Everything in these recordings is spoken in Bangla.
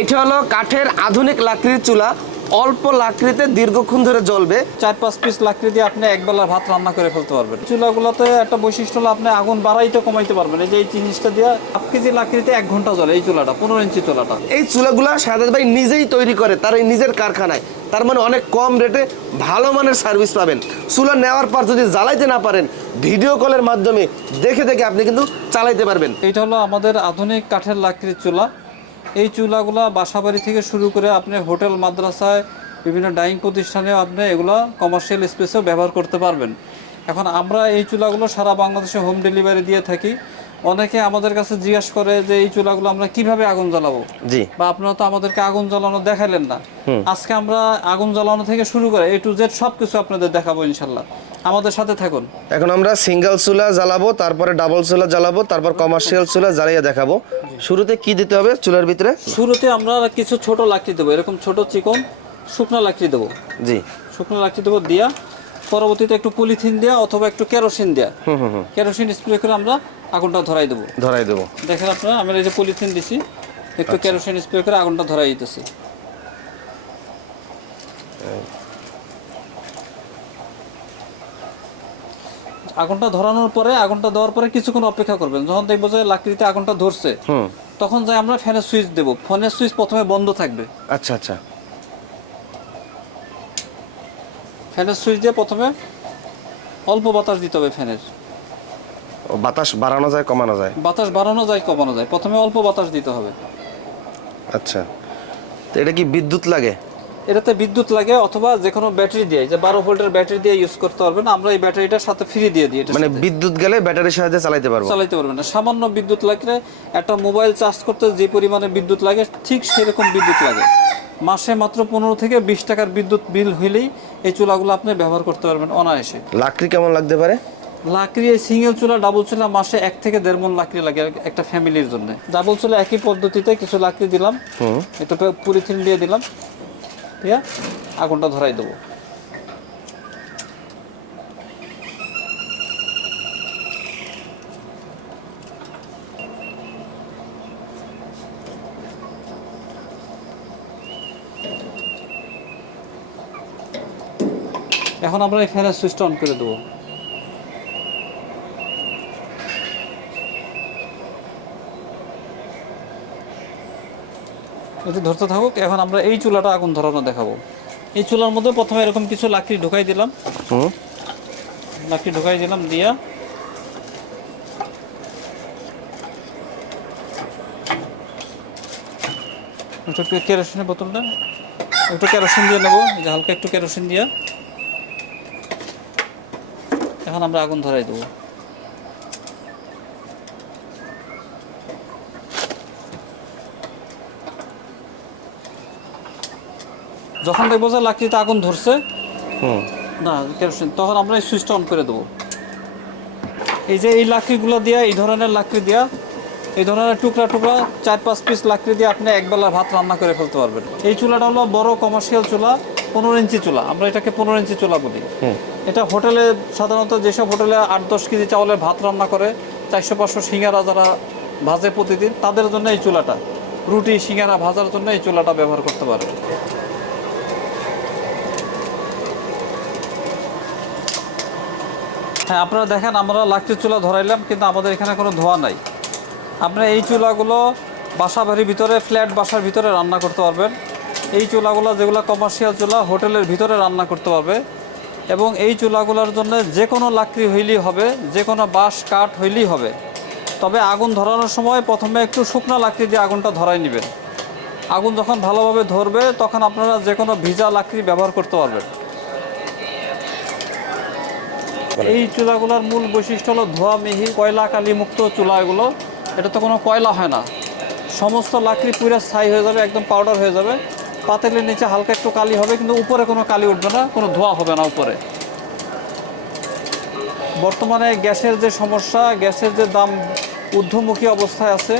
এটা হলো কাঠের আধুনিক লাকড়ির চুলা, অল্প লাকড়িতে দীর্ঘক্ষণ ধরে জ্বলবে। 4-5 পিস লাকড়ি দিয়ে আপনি একবেলা ভাত রান্না করে ফেলতে পারবেন। চুলাগুলোতে একটা বৈশিষ্ট্য হলো আপনি আগুন বাড়াইতে কমাইতে পারবেন। এই যে এই জিনিসটা দিয়ে 1 কেজি লাকড়িতে 1 ঘন্টা জ্বলে এই চুলাটা, 15 ইঞ্চি চুলাটা। এই চুলাগুলা শাহাদাত ভাই নিজেই তৈরি করে, তার এই নিজের কারখানায়। তার মানে অনেক কম রেটে ভালো মানের সার্ভিস পাবেন। চুলা নেওয়ার পর যদি জ্বালাইতে না পারেন, ভিডিও কলের মাধ্যমে দেখে দেখে আপনি কিন্তু চালাইতে পারবেন। এইটা হলো আমাদের আধুনিক কাঠের লাকড়ির চুলা। এই চুলাগুলা বাসাবাড়ি থেকে শুরু করে আপনি হোটেল, মাদ্রাসায়, বিভিন্ন ডাইনিং প্রতিষ্ঠানেও আপনি এগুলো কমার্শিয়াল স্পেসেও ব্যবহার করতে পারবেন। এখন আমরা এই চুলাগুলো সারা বাংলাদেশে হোম ডেলিভারি দিয়ে থাকি। অনেকে আমাদের কাছে জিজ্ঞাসা করে যে এই চুলাগুলো আমরা কিভাবে আগুন জ্বালাবো, জি, বা আপনারা তো আমাদেরকে আগুন জ্বালানো দেখালেন না। আজকে আমরা আগুন জ্বালানো থেকে শুরু করে A to Z সবকিছু আপনাদের দেখাবো ইনশাল্লাহ। আমাদের সাথে থাকুন। এখন আমরা সিঙ্গেল চুলা জ্বালাবো, তারপরে ডাবল চুলা জ্বালাবো, তারপর কমার্শিয়াল চুলা জ্বালিয়ে দেখাবো। শুরুতে কি দিতে হবে চুলার ভিতরে? শুরুতে আমরা কিছু ছোট লাকড়ি দেবো, এরকম ছোট চিকন শুকনো লাকড়ি দেবো। জি, শুকনো লাকড়ি দেবো দিয়া পরবর্তীতে একটু পলিথিন দেওয়া অথবা একটু কেরোসিন দেওয়া, কেরোসিন স্প্রে করে আমরা আগুনটা ধরাই দেবো। দেখেন আপনারা, আমি এই যে পলিথিন দিছি, একটু কেরোসিন স্প্রে করে আগুনটা ধরাই দিতেছি। আগুনটা ধরানোর পরে, আগুনটা দেওয়ার পরে কিছুক্ষণ অপেক্ষা করবেন। যখন দেখবো যে লাকড়িতে আগুনটা ধরছে, তখন যাই আমরা ফ্যানের সুইচ দেবো। ফ্যানের সুইচ প্রথমে বন্ধ থাকবে। আচ্ছা আচ্ছা। ফ্যানের সুইচ দিয়ে প্রথমে অল্প বাতাস দিতে হবে ফ্যানের। বাতাস বাড়ানো যায় কমানো যায়? বাতাস বাড়ানো যায় কমানো যায়, প্রথমে অল্প বাতাস দিতে হবে। আচ্ছা, তো এটা কি বিদ্যুৎ লাগে? এটাতে বিদ্যুৎ লাগে অথবা যে কোনো ব্যাটারি দিয়ে, যে 12 ভোল্টের ব্যাটারি দিয়ে ইউজ করতে পারবেন। আমরা এই ব্যাটারিটার সাথে ফ্রি দিয়ে দিই। মানে বিদ্যুৎ গেলে ব্যাটারির সাহায্যে চালাতে পারবেন না। সামান্য বিদ্যুৎ লাগলে, একটা মোবাইল চার্জ করতে যে পরিমাণে বিদ্যুৎ লাগে ঠিক সেরকম বিদ্যুৎ লাগে। মাসে মাত্র 15 থেকে 20 টাকার বিদ্যুৎ বিল হইলেই এই চুলাগুলো আপনি ব্যবহার করতে পারবেন অনায়াসে। লাকড়ি কেমন লাগতে পারে? লাকড়ি এই সিঙ্গেল চুলা, ডাবল চুলা মাসে 1 থেকে 1.5 মণ লাকড়ি লাগে একটা ফ্যামিলির জন্য। ডাবল চুলা একই পদ্ধতিতে কিছু লাকড়ি দিলাম, একটু পলিথিন দিয়ে দিলাম, ঠিক আছে, আগুনটা ধরাই দেবো। এখন আমরা এই ফ্যানের সুইচটা অন করে দেবো। একটু ধরতে থাকুক। এখন আমরা এই চুলাটা আগুন ধরানো দেখাবো। এই চুলার মধ্যে প্রথমে এরকম কিছু লাকড়ি ঢুকাই দিলাম, দিয়া একটু কেরোসিনের বোতলটা একটু কেরোসিন দিয়ে নেবো, হালকা একটু কেরোসিন দিয়ে এখন আমরা আগুন ধরাই দেবো। যখন দেখবো যে লাকড়িতে আগুন ধরছে না কেরোসিন, তখন আমরা এই সুইচটা অন করে দেবো। এই যে এই লাকড়িগুলো দিয়া, এই ধরনের লাকড়ি দিয়া, এই ধরনের টুকরা টুকরা 4-5 পিস লাকড়ি দিয়ে আপনি একবেলা ভাত রান্না করে ফেলতে পারবেন। এই চুলাটা হলো বড় কমার্শিয়াল চুলা, 15 ইঞ্চি চুলা। আমরা এটাকে 15 ইঞ্চি চুলা বলি। এটা হোটেলে সাধারণত যেসব হোটেলে 8-10 কেজি চাউলের ভাত রান্না করে, 400-500 সিঙ্গারা যারা ভাজে প্রতিদিন, তাদের জন্য এই চুলাটা, রুটি সিঙ্গারা ভাজার জন্য এই চুলাটা ব্যবহার করতে পারে। হ্যাঁ, আপনারা দেখেন আমরা লাকড়ির চুলা ধরাইলাম, কিন্তু আমাদের এখানে কোনো ধোঁয়া নাই। আপনারা এই চুলাগুলো বাসা বাড়ির ভিতরে, ফ্ল্যাট বাসার ভিতরে রান্না করতে পারবেন। এই চুলাগুলো যেগুলো কমার্শিয়াল চুলা, হোটেলের ভিতরে রান্না করতে পারবে। এবং এই চুলাগুলোর জন্য যে কোনো লাকড়ি হইলেই হবে, যে কোনো বাঁশ কাঠ হইলেই হবে। তবে আগুন ধরানোর সময় প্রথমে একটু শুকনো লাকড়ি দিয়ে আগুনটা ধরাই নেবেন। আগুন যখন ভালোভাবে ধরবে তখন আপনারা যে কোনো ভিজা লাকড়ি ব্যবহার করতে পারবেন। এই চুলাগুলোর মূল বৈশিষ্ট্য হলো ধোয়া মিহি, কয়লা কালি মুক্ত চুলা এগুলো। এটা তো কোনো কয়লা হয় না, সমস্ত লাকড়ি পুরো ছাই হয়ে যাবে, একদম পাউডার হয়ে যাবে। পাতিলের নিচে হালকা একটু কালি হবে, কিন্তু উপরে কোনো কালি উঠবে না, কোনো ধোঁয়া হবে না উপরে। বর্তমানে গ্যাসের যে সমস্যা, গ্যাসের যে দাম ঊর্ধ্বমুখী অবস্থায় আছে,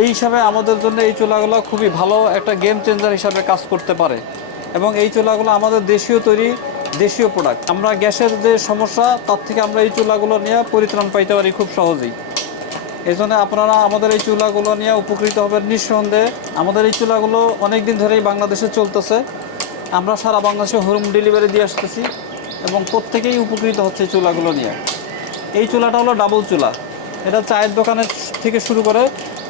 এই হিসাবে আমাদের জন্য এই চুলাগুলো খুবই ভালো একটা গেম চেঞ্জার হিসাবে কাজ করতে পারে। এবং এই চুলাগুলো আমাদের দেশীয় তৈরি, দেশীয় প্রোডাক্ট। আমরা গ্যাসের যে সমস্যা, তার থেকে আমরা এই চুলাগুলো নিয়ে পরিত্রাণ পাইতে পারি খুব সহজেই। এই জন্য আপনারা আমাদের এই চুলাগুলো নিয়ে উপকৃত হবেন নিঃসন্দেহে। আমাদের এই চুলাগুলো অনেক দিন ধরেই বাংলাদেশে চলতেছে, আমরা সারা বাংলাদেশে হোম ডেলিভারি দিয়ে আসতেছি এবং প্রত্যেকেই উপকৃত হচ্ছে এই চুলাগুলো নিয়ে। এই চুলাটা হলো ডাবল চুলা। এটা চায়ের দোকানের থেকে শুরু করে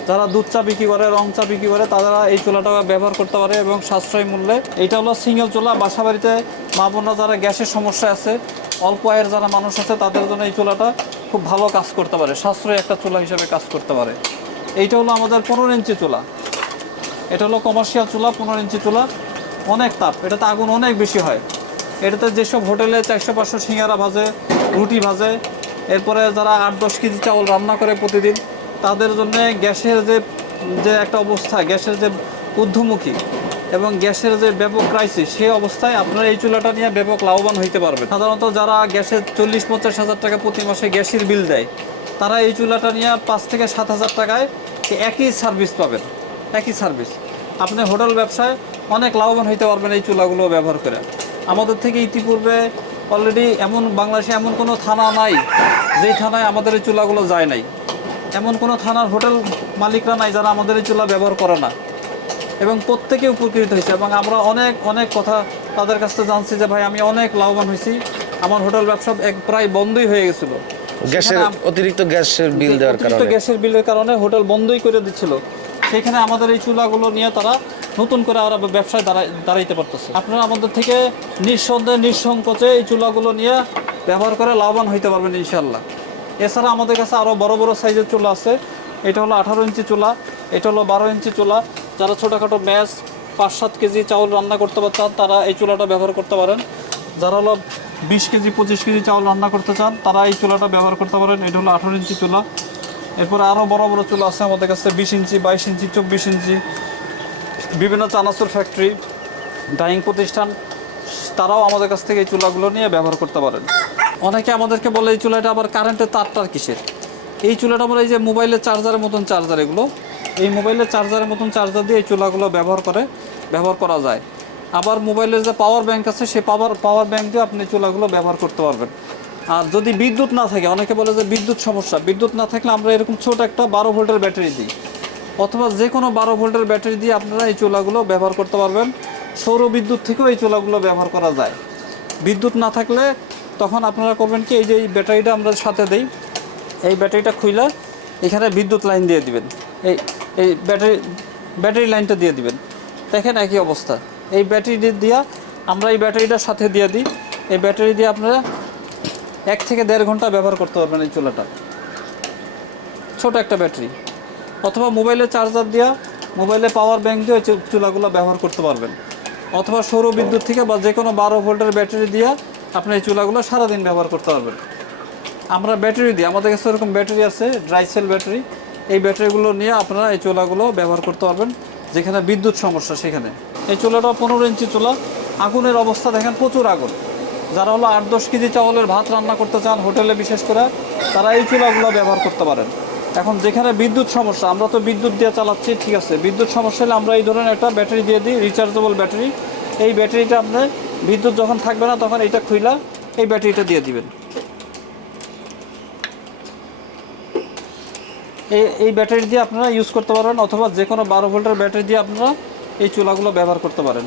যারা দুধ চা বিক্রি করে, রং চা বিক্রি করে, তারা এই চুলাটা ব্যবহার করতে পারে এবং সাশ্রয়ী মূল্যে। এইটা হলো সিঙ্গেল চুলা। বাসা বাড়িতে মা বোনরা যারা গ্যাসের সমস্যা আছে, অল্প আয়ের যারা মানুষ আছে, তাদের জন্য এই চুলাটা খুব ভালো কাজ করতে পারে, সাশ্রয়ী একটা চুলা হিসেবে কাজ করতে পারে। এইটা হলো আমাদের 15 ইঞ্চি চুলা। এটা হলো কমার্শিয়াল চুলা, 15 ইঞ্চি চুলা। অনেক তাপ, এটাতে আগুন অনেক বেশি হয়। এটাতে যেসব হোটেলে 400-500 সিঙ্গারা ভাজে, রুটি ভাজে, এরপরে যারা 8-10 কেজি চাউল রান্না করে প্রতিদিন, তাদের জন্য গ্যাসের যে একটা অবস্থা, গ্যাসের যে ঊর্ধ্বমুখী এবং গ্যাসের যে ব্যাপক ক্রাইসিস, সেই অবস্থায় আপনারা এই চুলাটা নিয়ে ব্যাপক লাভবান হইতে পারবেন। সাধারণত যারা গ্যাসের 40-50 হাজার টাকা প্রতি মাসে গ্যাসের বিল দেয়, তারা এই চুলাটা নিয়ে 5 থেকে 7 হাজার টাকায় একই সার্ভিস পাবেন, একই সার্ভিস। আপনি হোটেল ব্যবসায় অনেক লাভবান হইতে পারবেন এই চুলাগুলো ব্যবহার করে। আমাদের থেকে ইতিপূর্বে অলরেডি বাংলাদেশে এমন কোনো থানা নাই যেই থানায় আমাদের এই চুলাগুলো যায় নাই। এমন কোনো থানার হোটেল মালিকরা নাই যারা আমাদের এই চুলা ব্যবহার করে না, এবং প্রত্যেকে উপকৃত হয়েছে। এবং আমরা অনেক অনেক কথা তাদের কাছ থেকে জানছি যে ভাই আমি অনেক লাভবান হয়েছি, আমার হোটেল ব্যবসা প্রায় বন্ধই হয়ে গেছিল গ্যাসের অতিরিক্ত গ্যাসের বিল দেওয়ার কারণে, গ্যাসের বিলের কারণে হোটেল বন্ধই করে দিচ্ছিল। সেখানে আমাদের এই চুলাগুলো নিয়ে তারা নতুন করে আবার ব্যবসায় দাঁড়াইতে পারতেছে। আপনারা আমাদের থেকে নিঃসন্দেহে নিঃসংকোচে এই চুলাগুলো নিয়ে ব্যবহার করে লাভবান হইতে পারবেন ইনশাল্লাহ। এছাড়া আমাদের কাছে আরও বড় বড় সাইজের চুলা আছে। এটা হলো 18 ইঞ্চি চুলা, এটা হলো 12 ইঞ্চি চুলা। যারা ছোটোখাটো ম্যাচ 5-7 কেজি চাউল রান্না করতে চান, তারা এই চুলাটা ব্যবহার করতে পারেন। যারা হলো 20 কেজি 25 কেজি চাউল রান্না করতে চান, তারা এই চুলাটা ব্যবহার করতে পারেন। এটা হলো 18 ইঞ্চি চুলা। এরপরে আরও বড় বড় চুলা আছে আমাদের কাছে, 20 ইঞ্চি, 22 ইঞ্চি, 24 ইঞ্চি। বিভিন্ন চানাচুর ফ্যাক্টরি, ডাইং প্রতিষ্ঠান, তারাও আমাদের কাছ থেকে এই চুলাগুলো নিয়ে ব্যবহার করতে পারেন। অনেকে আমাদেরকে বলে এই চুলাটা আবার কারেন্টের তারটার কিসের। এই চুলাটা আমরা এই যে মোবাইলের চার্জারের মতন চার্জার, এগুলো এই মোবাইলের চার্জারের মতন চার্জার দিয়ে এই চুলাগুলো ব্যবহার করা যায়। আবার মোবাইলের যে পাওয়ার ব্যাংক আছে, সেই পাওয়ার ব্যাংক দিয়ে আপনি চুলাগুলো ব্যবহার করতে পারবেন। আর যদি বিদ্যুৎ না থাকে, অনেকে বলে যে বিদ্যুৎ সমস্যা, বিদ্যুৎ না থাকলে আমরা এরকম ছোট একটা 12 ভোল্টের ব্যাটারি দিই, অথবা যে কোনো 12 ভোল্টের ব্যাটারি দিয়ে আপনারা এই চুলাগুলো ব্যবহার করতে পারবেন। সৌর বিদ্যুৎ থেকেও এই চুলাগুলো ব্যবহার করা যায়। বিদ্যুৎ না থাকলে তখন আপনারা করবেন কি, এই যে এই ব্যাটারিটা আমরা সাথে দেই, এই ব্যাটারিটা খুইলে এখানে বিদ্যুৎ লাইন দিয়ে দিবেন, এই ব্যাটারি লাইনটা দিয়ে দিবেন। দেখেন একই অবস্থা। এই ব্যাটারি দিয়ে আমরা এই ব্যাটারিটার সাথে দিয়ে দিই, এই ব্যাটারি দিয়ে আপনারা 1 থেকে 1.5 ঘন্টা ব্যবহার করতে পারবেন এই চুলাটা, ছোট একটা ব্যাটারি। অথবা মোবাইলের চার্জার দিয়া, মোবাইলে পাওয়ার ব্যাংক দিয়ে চুলাগুলো ব্যবহার করতে পারবেন। অথবা সৌর বিদ্যুৎ থেকে বা যে কোনো 12 ভোল্টের ব্যাটারি দিয়ে আপনি এই চুলাগুলো সারাদিন ব্যবহার করতে পারবেন। আমরা ব্যাটারি দিই, আমাদের কাছে এরকম ব্যাটারি আছে, ড্রাই সেল ব্যাটারি। এই ব্যাটারিগুলো নিয়ে আপনারা এই চুলাগুলো ব্যবহার করতে পারবেন যেখানে বিদ্যুৎ সমস্যা সেখানে। এই চুলাটা 15 ইঞ্চি চুলা। আগুনের অবস্থা দেখেন, প্রচুর আগুন। যারা হলো 8-10 কেজি চাউলের ভাত রান্না করতে চান হোটেলে, বিশেষ করে তারা এই চুলাগুলো ব্যবহার করতে পারেন। এখন যেখানে বিদ্যুৎ সমস্যা, আমরা তো বিদ্যুৎ দিয়ে চালাচ্ছি, ঠিক আছে, বিদ্যুৎ সমস্যা হলে আমরা এই ধরনের একটা ব্যাটারি দিয়ে দিই, রিচার্জেবল ব্যাটারি। এই ব্যাটারিটা আপনি বিদ্যুৎ যখন থাকবে না তখন এইটা খুইলা এই ব্যাটারিটা দিয়ে দিবেন। এই ব্যাটারি দিয়ে আপনারা ইউজ করতে পারবেন, অথবা যে কোনো 12 ভোল্টের ব্যাটারি দিয়ে আপনারা এই চুলাগুলো ব্যবহার করতে পারেন।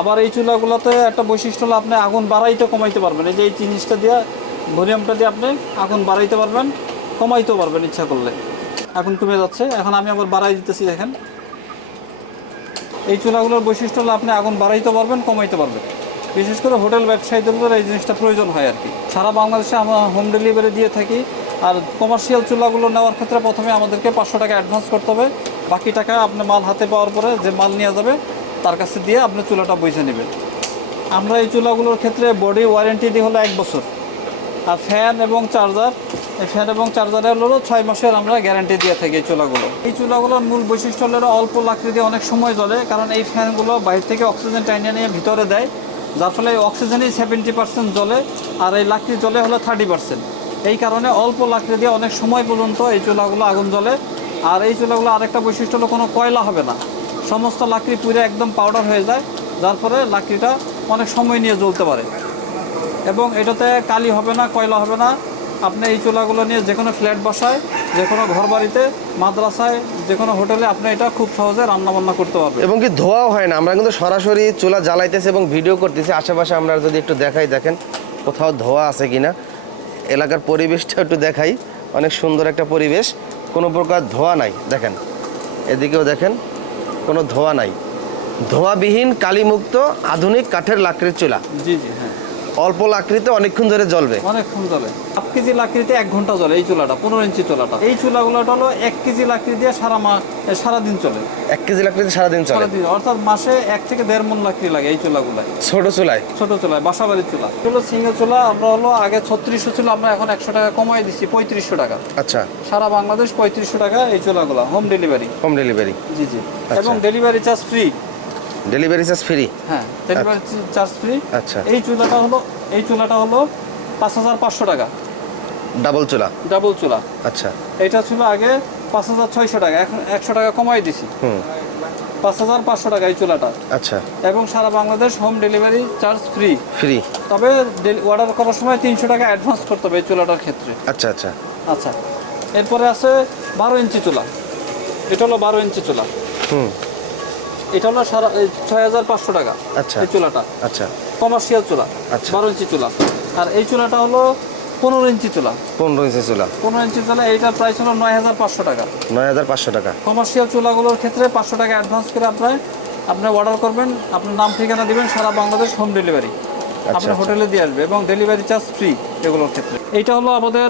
আবার এই চুলাগুলোতে একটা বৈশিষ্ট্য হলো আপনি আগুন বাড়াইতে কমাইতে পারবেন। এই যে এই জিনিসটা দিয়ে, ভলিউমটা দিয়ে আপনি আগুন বাড়াইতে পারবেন, কমাইতেও পারবেন ইচ্ছা করলে। আগুন কমে যাচ্ছে, এখন আমি আবার বাড়াই দিতেছি। দেখেন এই চুলাগুলোর বৈশিষ্ট্য হলো আপনি আগুন বাড়াইতে পারবেন, কমাইতে পারবেন। বিশেষ করে হোটেল ব্যবসায়ীদের এই জিনিসটা প্রয়োজন হয় আর কি। সারা বাংলাদেশে আমরা হোম ডেলিভারি দিয়ে থাকি। আর কমার্শিয়াল চুলাগুলো নেওয়ার ক্ষেত্রে প্রথমে আমাদেরকে 500 টাকা অ্যাডভান্স করতে হবে। বাকি টাকা আপনি মাল হাতে পাওয়ার পরে যে মাল নিয়ে যাবে তার কাছে দিয়ে আপনি চুলাটা বুঝে নেবেন। আমরা এই চুলাগুলোর ক্ষেত্রে বডি ওয়ারেন্টি দিই হলো 1 বছর। আর ফ্যান এবং চার্জার, এই ফ্যান এবং চার্জারের হলো 6 মাসের আমরা গ্যারান্টি দিয়ে থাকি এই চুলাগুলো। এই চুলাগুলোর মূল বৈশিষ্ট্য হলো অল্প লাকড়ি দিয়ে অনেক সময় জ্বলে, কারণ এই ফ্যানগুলো বাইরে থেকে অক্সিজেন টাইনে নিয়ে ভিতরে দেয়, যার ফলে অক্সিজেনই 70% জ্বলে, আর এই লাকড়ি জ্বলে হলো 30%। এই কারণে অল্প লাকড়ি দিয়ে অনেক সময় পর্যন্ত এই চুলাগুলো আগুন জ্বলে। আর এই চুলাগুলো আরেকটা বৈশিষ্ট্য হলো কোনো কয়লা হবে না, সমস্ত লাকড়ি পুরো একদম পাউডার হয়ে যায়, যার ফলে লাকড়িটা অনেক সময় নিয়ে জ্বলতে পারে। এবং এটাতে কালি হবে না, কয়লা হবে না। আপনি এই চুলাগুলো নিয়ে যে কোনো ফ্ল্যাট বাসায় যে কোনো ঘর বাড়িতে, মাদ্রাসায়, যে কোনো হোটেলে আপনি এটা খুব সহজে রান্না বান্না করতে পারবেন। এবং কি ধোয়াও হয় না, আমরা কিন্তু সরাসরি চুলা জ্বালাইতেছি এবং ভিডিও করতেছি। আশেপাশে আমরা যদি একটু দেখাই, দেখেন কোথাও ধোয়া আছে কিনা, এলাকার পরিবেশটা একটু দেখাই। অনেক সুন্দর একটা পরিবেশ, কোনো প্রকার ধোয়া নাই। দেখেন এদিকেও দেখেন, কোনো ধোয়া নাই, ধোঁয়াবিহীন কালিমুক্ত আধুনিক কাঠের লাকড়ির চুলা। জি জি, হ্যাঁ, অল্প লাকড়িতে অনেকক্ষণ ধরে জ্বলবে। অনেকক্ষণ জ্বলে। 7 কেজি লাকড়িতে 1 ঘন্টা জ্বলে এই চুলাটা, 15 ইঞ্চি চুলাটা। এই চুলাগুলোটা হলো 1 কেজি লাকড়ি দিয়ে সারাদিন চলে। 1 কেজি লাকড়িতে সারাদিন চলে, সারাদিন, অর্থাৎ মাসে 1 থেকে 1.5 মণ লাকড়ি লাগে এই চুলাগুলায়। ছোট চুলায়, ছোট চুলায়, বাসা বাড়ির চুলা। এগুলো সিঙ্গেল চুলা। আমরা হলো আগে 3600 ছিল, আমরা এখন 100 টাকা কমাই দিচ্ছি, 3500 টাকা। আচ্ছা, সারা বাংলাদেশ 3500 টাকা এই চুলাগুলা, হোম ডেলিভারি। হোম ডেলিভারি, জি জি, আচ্ছা। এবং delivery charge free. Delivery charge free? হ্যাঁ, ডেলিভারি চার্জ ফ্রি। আচ্ছা। এই চুলাটা হলো 5500 টাকা। ডাবল চুলা? ডাবল চুলা। আচ্ছা। এটা ছিল আগে 5600 টাকা, এখন 100 টাকা কমাই দিছি। 5500 টাকা এই চুলাটা। আচ্ছা। এবং সারা Bangladesh home delivery charge free. Free? তবে অর্ডার করার সময় 300 টাকা অ্যাডভান্স করতে হবে এই চুলাটার ক্ষেত্রে। আচ্ছা আচ্ছা আচ্ছা, এরপরে আছে 12 ইঞ্চি চুলা। এটা হলো 12 ইঞ্চি চুলা। এটা হলো 6500 টাকা। আচ্ছা। এই চুলাটা আচ্ছা, কমার্শিয়াল চুলা। আচ্ছা। 12 ইঞ্চি চুলা। আর এই চুলাটা হলো 15 ইঞ্চি চুলা। 15 ইঞ্চি চুলা? 15 ইঞ্চি চুলা, এইটার প্রাইস হলো 9500 টাকা। 9500 টাকা। কমার্শিয়াল চুলাগুলোর ক্ষেত্রে 500 টাকা অ্যাডভান্স করে আপনি অর্ডার করবেন, আপনার নাম ঠিকানা দিবেন, সারা বাংলাদেশ হোম ডেলিভারি আপনার হোটেলে দিয়ে আসবে, এবং ডেলিভারি চার্জ ফ্রি এগুলোর ক্ষেত্রে। এইটা হলো আমাদের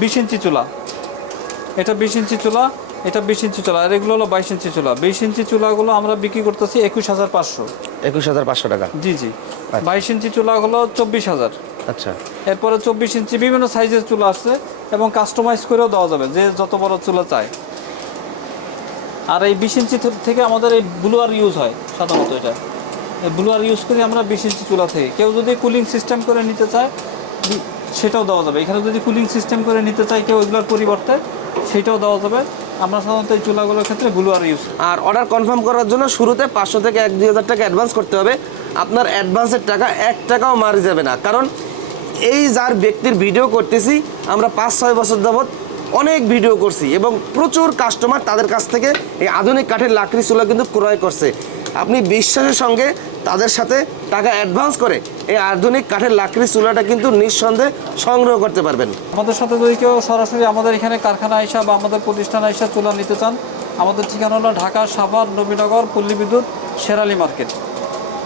20 ইঞ্চি চুলা। এটা 20 ইঞ্চি চুলা, এটা 20 ইঞ্চি চুলা, আর এগুলো হলো 22 ইঞ্চি চুলা। 20 ইঞ্চি চুলাগুলো আমরা বিক্রি করতেছি 21500। 21500 টাকা? জি জি। 22 ইঞ্চি চুলাগুলো 24000। আচ্ছা। এরপরে 24 ইঞ্চি বিভিন্ন সাইজের চুলা আসছে, এবং কাস্টমাইজ করেও দেওয়া যাবে, যে যত বড় চুলা চায়। আর এই 20 ইঞ্চি থেকে আমাদের এই ব্লুয়ার ইউজ হয় সাধারণত। এটা ব্লুয়ার ইউজ করি আমরা 20 ইঞ্চি চুলা থেকে। কেউ যদি কুলিং সিস্টেম করে নিতে চায় সেটাও দেওয়া যাবে। এখানে যদি কুলিং সিস্টেম করে নিতে চায় কেউ এগুলোর পরিবর্তে, সেটাও দেওয়া যাবে। আমরা সাধারণত এই চুলাগুলোর ক্ষেত্রে ব্লুয়ার ইউজ। আর অর্ডার কনফার্ম করার জন্য শুরুতে 500 থেকে 1-2000 টাকা অ্যাডভান্স করতে হবে। আপনার অ্যাডভান্সের টাকা 1 টাকাও মারি যাবে না, কারণ এই যার ব্যক্তির ভিডিও করতেছি আমরা 5-6 বছর যাবৎ অনেক ভিডিও করছি, এবং প্রচুর কাস্টমার তাদের কাছ থেকে এই আধুনিক কাঠের লাকড়ি চুলা কিন্তু ক্রয় করছে। আপনি বিশ্বাসের সঙ্গে তাদের সাথে টাকা অ্যাডভান্স করে এই আধুনিক কাঠের লাকড়ি চুলাটা কিন্তু নিঃসন্দেহে সংগ্রহ করতে পারবেন। আমাদের সাথে যদি কেউ সরাসরি আমাদের এখানে কারখানা আইসা বা আমাদের প্রতিষ্ঠান আইসা চুলা নিতে চান, আমাদের ঠিকানা হলো ঢাকা, সাভার, নবীনগর, পল্লী বিদ্যুৎ, শেরালি মার্কেট।